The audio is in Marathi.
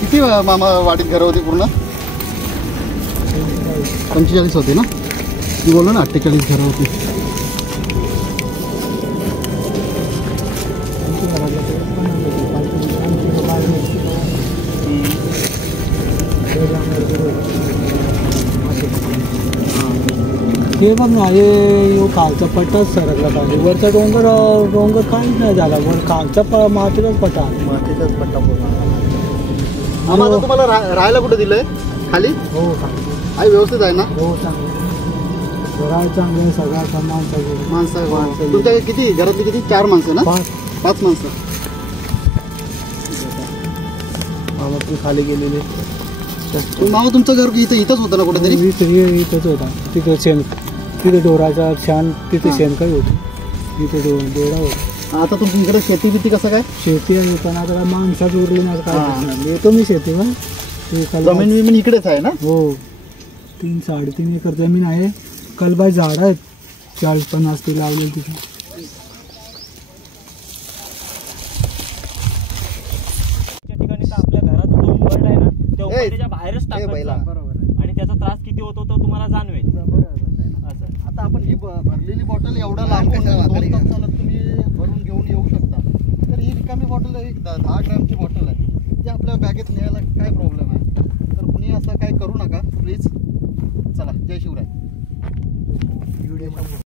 किती मामा वाडीत घर होती पूर्ण? 45 होती ना? मी बोललो ना 48 घर होती. हे बघ ना, हे खालचा पट्टाच सरकला पाहिजे. वरचा डोंगर काहीच नाही झाला. वर खालचा मातीचाच पट्टा पूर्ण. आम्हाला तुम्हाला राहायला कुठे दिलंय? खाली? हो, आई व्यवस्थित आहे ना? हो, चांगलं राहायला चांगलं सगळा सामान सगळं. माणसं तुमच्या किती घरातली किती? 4 माणसं ना? 5 माणसं. मामा तू खाली गेलेले. मामा तुमचं घर इथंच होतं ना कुठेतरी? इथंच होता. तिथे डोराचा छान तिथे शेणकाही होतं. तिथे डोरा होता. आता तुमच्याकडे शेती बिती कसं काय? शेती आहे पण आता माणसाच उरली ना काय. येतो मी शेतीवर. जमीन इकडेच आहे ना? हो, 3-3.5 एकर जमीन आहे. कलबाई झाड आहेत 40-50 ते लावलेली तिथे. आपल्या घराचा जो उंबरठा आहे ना, त्या उंबरठ्याच्या बाहेरच टाकायचा. आणि त्याचा त्रास किती होतो तो तुम्हाला जाणवेल. आता आपण ही भरलेली बॉटल एवढा लांब चालत तुम्ही भरून घेऊन येऊ शकता. तर ही रिकामी बॉटल 10 ग्रॅमची बॉटल आहे. ती आपल्या बॅगेत न्यायला काय प्रॉब्लेम आहे? तर कुणी असं काय करू नका प्लीज. चला, जय शिवराय.